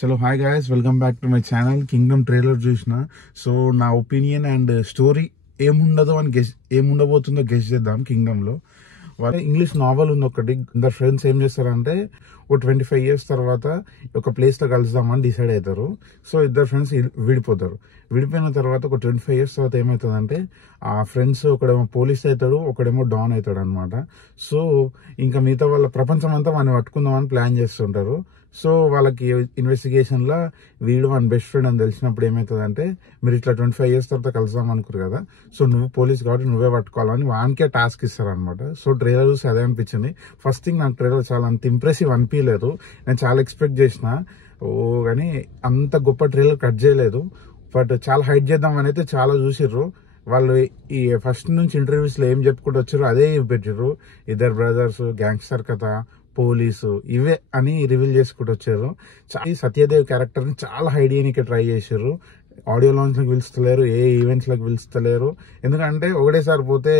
చలో hi guys, welcome back to my channel. Kingdom trailer చూసిన. So నా opinion and story ఏముండబోతుందో guess చేద్దాం. Kingdom లో వాళ్ళ ఇంగ్లీష్ నావెల్ ఉంది ఒకటి. ఇద్దరు ఫ్రెండ్స్ ఏం చేస్తారంటే ఒక 25 years తర్వాత ఒక ప్లేస్ లో కలుద్దామని డిసైడ్ అవుతారు. సో ఇద్దరు ఫ్రెండ్స్ విడిపోతారు. విడిపోయిన తర్వాత ఒక 25 years తర్వాత ఏమవుతుందంటే ఆ ఫ్రెండ్స్ ఒకడేమో పోలీస్ అవుతాడు, ఒకడేమో డాన్ అవుతాడు అనమాట. సో ఇంకా మిగతా వాళ్ళ ప్రపంచం అంతా వాడిని పట్టుకుందామని ప్లాన్ చేస్తుంటారు. సో వాళ్ళకి ఇన్వెస్టిగేషన్ లా వీడు మన బెస్ట్ ఫ్రెండ్ అని తెలిసినప్పుడు ఏమవుతుందంటే, మీరు ఇట్లా 25 years తర్వాత కలుద్దాం అనుకోరు కదా, సో నువ్వు పోలీస్ కాబట్టి నువ్వే పట్టుకోవాలని వానికే టాస్క్ ఇస్తారనమాట. సో ట్రైలర్ చూసి అదే అనిపించింది. ఫస్ట్ థింగ్ నాకు ట్రైలర్ చాలా అంత ఇంప్రెసివ్ అనిపించలేదు. నేను చాలా ఎక్స్పెక్ట్ చేసిన కానీ అంత గొప్ప ట్రైలర్ కట్ చేయలేదు. బట్ చాలా హైట్ చేద్దాం అని అయితే చాలా చూసిర్రు వాళ్ళు. ఈ ఫస్ట్ నుంచి ఇంటర్వ్యూస్ లో ఏం చెప్పుకుంటూ వచ్చారు అదే పెట్టిర్రు. ఇద్దరు బ్రదర్స్, గ్యాంగ్స్టర్ కథ, పోలీసు, ఇవే అని రివీల్ చేసుకుంటూ వచ్చారు. సత్యదేవ్ క్యారెక్టర్ ని చాలా హైడ్ చేయడానికి ట్రై చేశారు. ఆడియో లాంచ్ లకు పిలుస్తలేరు, ఏ ఈవెంట్స్ లకు పిలుస్తలేరు. ఎందుకంటే ఒకటేసారి పోతే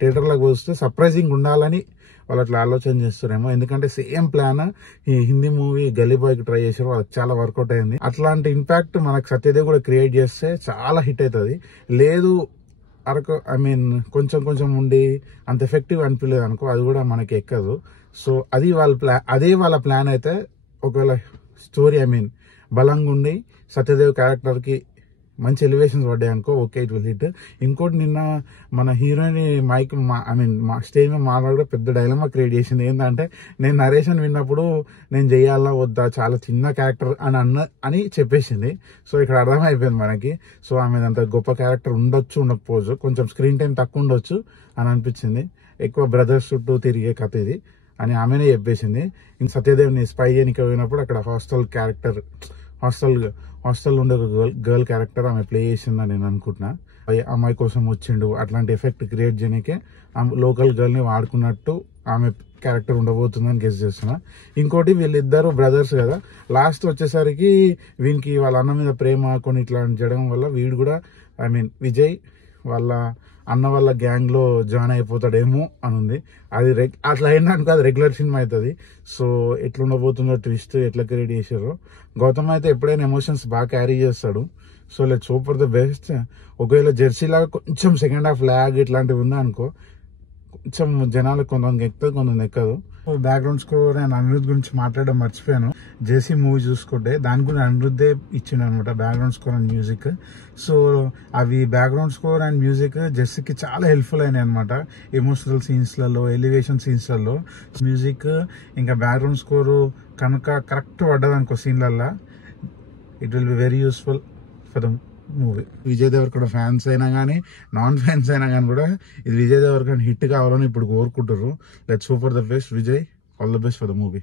థియేటర్ లకు వస్తే సర్ప్రైజింగ్ ఉండాలని వాళ్ళు అట్లా ఆలోచన చేస్తారేమో. ఎందుకంటే సేమ్ ప్లాన్ ఈ హిందీ మూవీ గల్లీ బాయ్ కి ట్రై చేశారు, వాళ్ళకి చాలా వర్కౌట్ అయింది. అట్లాంటి ఇంపాక్ట్ మనకు సత్యదేవ్ కూడా క్రియేట్ చేస్తే చాలా హిట్ అవుతుంది. లేదు కొంచెం కొంచెం ఉండి అంత ఎఫెక్టివ్ అనిపించలేదు అనుకో, అది కూడా మనకి ఎక్కదు. సో అది వాళ్ళ ప్లాన్ అయితే, ఒకవేళ స్టోరీ బలంగా ఉండి సత్యదేవ్ క్యారెక్టర్ కి మంచి ఎలివేషన్స్ పడ్డాయి అనుకో, ఓకే ఇట్ విల్ హిట్. ఇంకోటి నిన్న మన హీరోయిన్ స్టేజ్ మీద మాట్లాడే పెద్ద డైలమా క్రియేట్ చేసింది. ఏంటంటే నేను నరేషన్ విన్నప్పుడు నేను చెయ్యాలా వద్దా, చాలా చిన్న క్యారెక్టర్ అని చెప్పేసింది. సో ఇక్కడ అర్థమైపోయింది మనకి. సో ఆమె అంత గొప్ప క్యారెక్టర్ ఉండొచ్చు, ఉండకపోవచ్చు, కొంచెం స్క్రీన్ టైం తక్కువ ఉండొచ్చు అని అనిపించింది. ఎక్కువ బ్రదర్స్ చుట్టూ తిరిగే కథ ఇది అని ఆమెనే చెప్పేసింది. ఇంక సత్యదేవ్ని స్పై చేయడానికి పోయినప్పుడు అక్కడ హాస్టల్ ఉండే ఒక గర్ల్ క్యారెక్టర్ ఆమె ప్లే చేసిందని నేను అనుకుంటున్నా. అమ్మాయి కోసం వచ్చిండు అట్లాంటి ఎఫెక్ట్ క్రియేట్ చేయడానికే లోకల్ గర్ల్ ని వాడుకున్నట్టు ఆమె క్యారెక్టర్ ఉండబోతుందని గెస్ చేస్తున్నా. ఇంకోటి వీళ్ళిద్దరు బ్రదర్స్ కదా, లాస్ట్ వచ్చేసరికి వీనికి వాళ్ళ అన్న మీద ప్రేమ కొన్ని ఇట్లా చేయడం వల్ల వీడు కూడా విజయ్ వాళ్ళ అన్న వాళ్ళ గ్యాంగ్ లో జాయిన్ అయిపోతాడేమో అని ఉంది. అది అట్లా అయినాక అది రెగ్యులర్ సినిమా అవుతుంది. సో ఎట్లా ఉండబోతుందో ట్విస్ట్ ఎట్లా క్రియేట్ చేశారో. గౌతమ్ అయితే ఎప్పుడైనా ఎమోషన్స్ బాగా క్యారీ చేస్తాడు. So let's hope for the best. ఒకవేళ జెర్సీ లాగా కొంచెం సెకండ్ హాఫ్ ల్యాగ్ ఇట్లాంటివి ఉందా అనుకో, కొంచెం జనాలకు కొంతమంది ఎక్కుతుంది, కొంతమంది ఎక్కదు. బ్యాక్గ్రౌండ్ స్కోర్ అండ్ అనిరుద్ గురించి మాట్లాడడం మర్చిపోయాను. జేసీ మూవీ చూసుకుంటే దానికి కూడా అనిరుద్దే ఇచ్చిండు అనమాట background score and music. So అవి బ్యాక్గ్రౌండ్ స్కోర్ అండ్ మ్యూజిక్ జెస్సీకి చాలా హెల్ప్ఫుల్ అయినాయి అనమాట. ఎమోషనల్ సీన్స్లలో, ఎలివేషన్ సీన్స్లలో మ్యూజిక్ ఇంకా బ్యాక్గ్రౌండ్ స్కోర్ కనుక కరెక్ట్ పడ్డదనుకో సీన్లల్లో, it will be very useful for the movie. Vijay Deverakonda fans అయినా కానీ నాన్ ఫ్యాన్స్ అయినా కానీ కూడా ఇది విజయ్ దేవరకొండ హిట్ కావాలని ఇప్పుడు కోరుకుంటారు. Let's hope for the best Vijay. All the best for the movie.